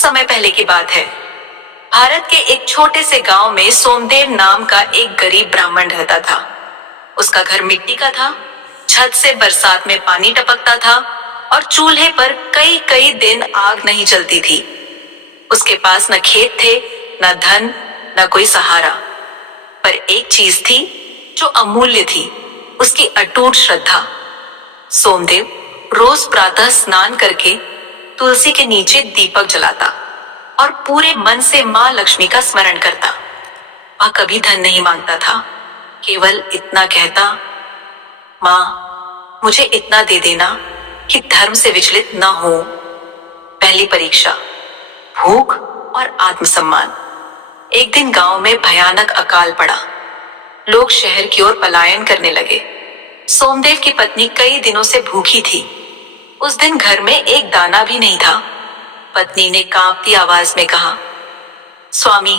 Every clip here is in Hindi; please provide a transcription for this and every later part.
समय पहले की बात है। भारत के एक छोटे से गांव में सोमदेव नाम का एक गरीब ब्राह्मण रहता था। उसका घर मिट्टी का था, छत से बरसात में पानी टपकता था और चूल्हे पर कई कई दिन आग नहीं जलती थी। उसके पास न खेत थे, न धन, न कोई सहारा। पर एक चीज थी जो अमूल्य थी, उसकी अटूट श्रद्धा। सोमदेव रोज प्रातः स्नान करके तुलसी के नीचे दीपक जलाता और पूरे मन से मां लक्ष्मी का स्मरण करता। वह कभी धन नहीं मांगता था, केवल इतना कहता, मां मुझे इतना दे देना कि धर्म से विचलित न हो। पहली परीक्षा, भूख और आत्मसम्मान। एक दिन गांव में भयानक अकाल पड़ा। लोग शहर की ओर पलायन करने लगे। सोमदेव की पत्नी कई दिनों से भूखी थी। उस दिन घर में एक दाना भी नहीं था। पत्नी ने कांपती आवाज में कहा, स्वामी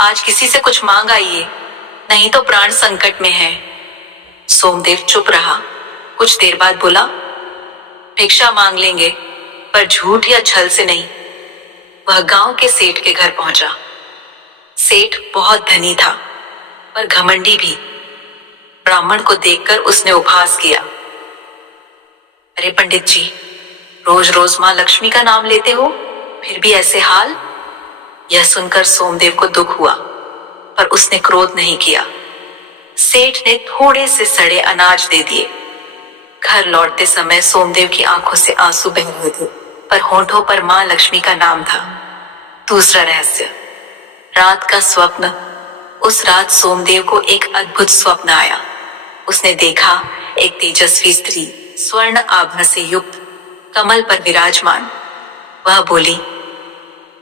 आज किसी से कुछ मांग आइए, नहीं तो प्राण संकट में है। सोमदेव चुप रहा। कुछ देर बाद बोला, भिक्षा मांग लेंगे, पर झूठ या छल से नहीं। वह गांव के सेठ के घर पहुंचा। सेठ बहुत धनी था, पर घमंडी भी। ब्राह्मण को देखकर उसने उपहास किया, अरे पंडित जी, रोज रोज मां लक्ष्मी का नाम लेते हो, फिर भी ऐसे हाल। यह सुनकर सोमदेव को दुख हुआ, पर उसने क्रोध नहीं किया। सेठ ने थोड़े से सड़े अनाज दे दिए। घर लौटते समय सोमदेव की आंखों से आंसू बह रहे थे, पर होठों पर मां लक्ष्मी का नाम था। दूसरा रहस्य, रात का स्वप्न। उस रात सोमदेव को एक अद्भुत स्वप्न आया। उसने देखा एक तेजस्वी स्त्री स्वर्ण आभा से युक्त कमल पर विराजमान। वह बोली,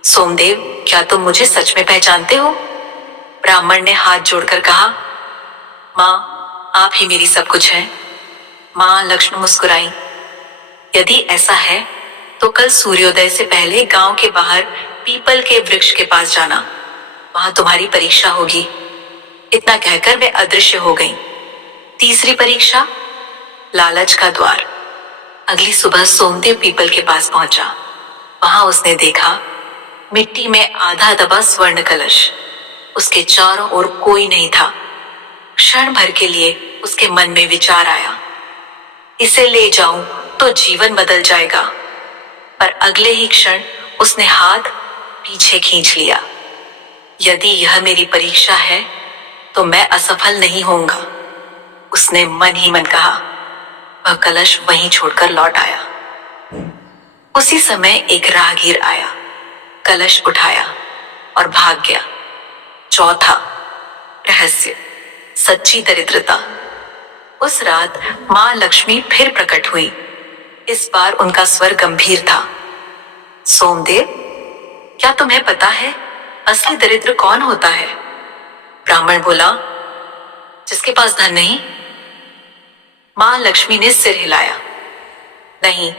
सोमदेव क्या तुम मुझे सच में पहचानते हो? ब्राह्मण ने हाथ जोड़कर कहा, मां आप ही मेरी सब कुछ है। मां लक्ष्मी मुस्कुराई, यदि ऐसा है तो कल सूर्योदय से पहले गांव के बाहर पीपल के वृक्ष के पास जाना, वहां तुम्हारी परीक्षा होगी। इतना कहकर वे अदृश्य हो गईं। तीसरी परीक्षा, लालच का द्वार। अगली सुबह सोमदेव पीपल के पास पहुंचा। वहां उसने देखा मिट्टी में आधा दबा स्वर्ण कलश। उसके चारों ओर कोई नहीं था। क्षण भर के लिए उसके मन में विचार आया, इसे ले जाऊं तो जीवन बदल जाएगा। पर अगले ही क्षण उसने हाथ पीछे खींच लिया। यदि यह मेरी परीक्षा है तो मैं असफल नहीं होऊंगा, उसने मन ही मन कहा। वह कलश वहीं छोड़कर लौट आया। उसी समय एक राहगीर आया, कलश उठाया और भाग गया। चौथा रहस्य, सच्ची दरिद्रता। उस रात मां लक्ष्मी फिर प्रकट हुई। इस बार उनका स्वर गंभीर था, सोमदेव क्या तुम्हें पता है असली दरिद्र कौन होता है? ब्राह्मण बोला, जिसके पास धन नहीं। मां लक्ष्मी ने सिर हिलाया, नहीं,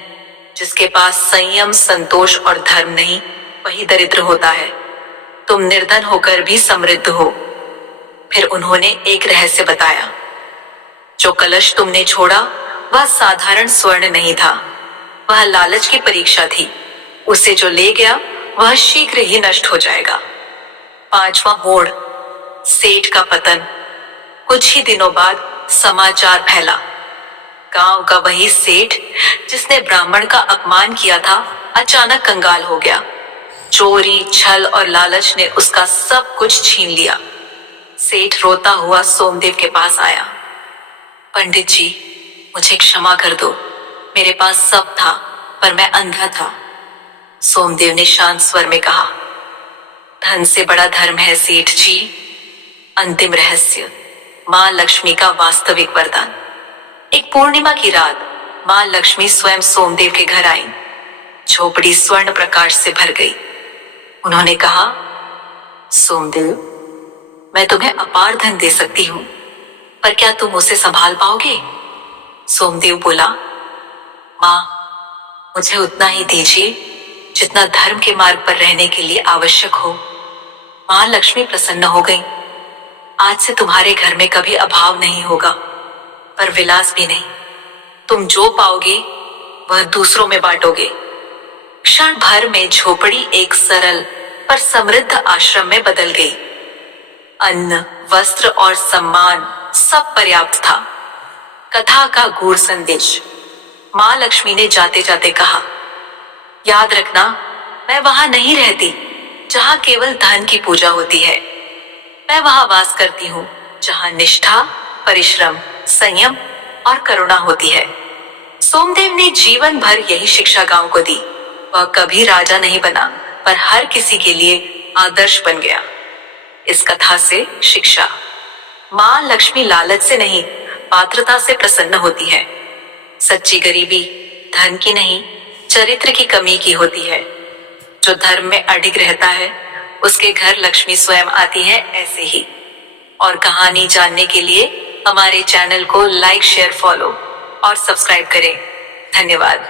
जिसके पास संयम, संतोष और धर्म नहीं, वही दरिद्र होता है। तुम निर्धन होकर भी समृद्ध हो। फिर उन्होंने एक रहस्य बताया, जो कलश तुमने छोड़ा वह साधारण स्वर्ण नहीं था, वह लालच की परीक्षा थी। उसे जो ले गया वह शीघ्र ही नष्ट हो जाएगा। पांचवा मोड़, सेठ का पतन। कुछ ही दिनों बाद समाचार फैला, गांव का वही सेठ जिसने ब्राह्मण का अपमान किया था, अचानक कंगाल हो गया। चोरी, छल और लालच ने उसका सब कुछ छीन लिया। सेठ रोता हुआ सोमदेव के पास आया, पंडित जी मुझे क्षमा कर दो, मेरे पास सब था पर मैं अंधा था। सोमदेव ने शांत स्वर में कहा, धन से बड़ा धर्म है सेठ जी। अंतिम रहस्य, मां लक्ष्मी का वास्तविक वरदान। एक पूर्णिमा की रात मां लक्ष्मी स्वयं सोमदेव के घर आई। झोपड़ी स्वर्ण प्रकाश से भर गई। उन्होंने कहा, सोमदेव मैं तुम्हें अपार धन दे सकती हूं, पर क्या तुम उसे संभाल पाओगे? सोमदेव बोला, मां मुझे उतना ही दीजिए जितना धर्म के मार्ग पर रहने के लिए आवश्यक हो। मां लक्ष्मी प्रसन्न हो गई। आज से तुम्हारे घर में कभी अभाव नहीं होगा, पर विलास भी नहीं। तुम जो पाओगे वह दूसरों में बांटोगे। क्षण भर में झोपड़ी एक सरल पर समृद्ध आश्रम में बदल गई। अन्न, वस्त्र और सम्मान सब पर्याप्त था। कथा का गूढ़ संदेश। माँ लक्ष्मी ने जाते जाते कहा, याद रखना, मैं वहां नहीं रहती जहां केवल धन की पूजा होती है। मैं वहां वास करती हूँ जहां निष्ठा, परिश्रम, संयम और करुणा होती है। सोमदेव ने जीवन भर यही शिक्षा गांव को दी। वह कभी राजा नहीं बना, पर हर किसी के लिए आदर्श बन गया। इस कथा से शिक्षा। माँ लक्ष्मी लालच से नहीं, पात्रता से प्रसन्न होती है। सच्ची गरीबी धन की नहीं, चरित्र की कमी की होती है। जो धर्म में अडिग रहता है, उसके घर लक्ष्मी स्वयं आती है। ऐसे ही और कहानी जानने के लिए हमारे चैनल को लाइक, शेयर, फॉलो और सब्सक्राइब करें। धन्यवाद।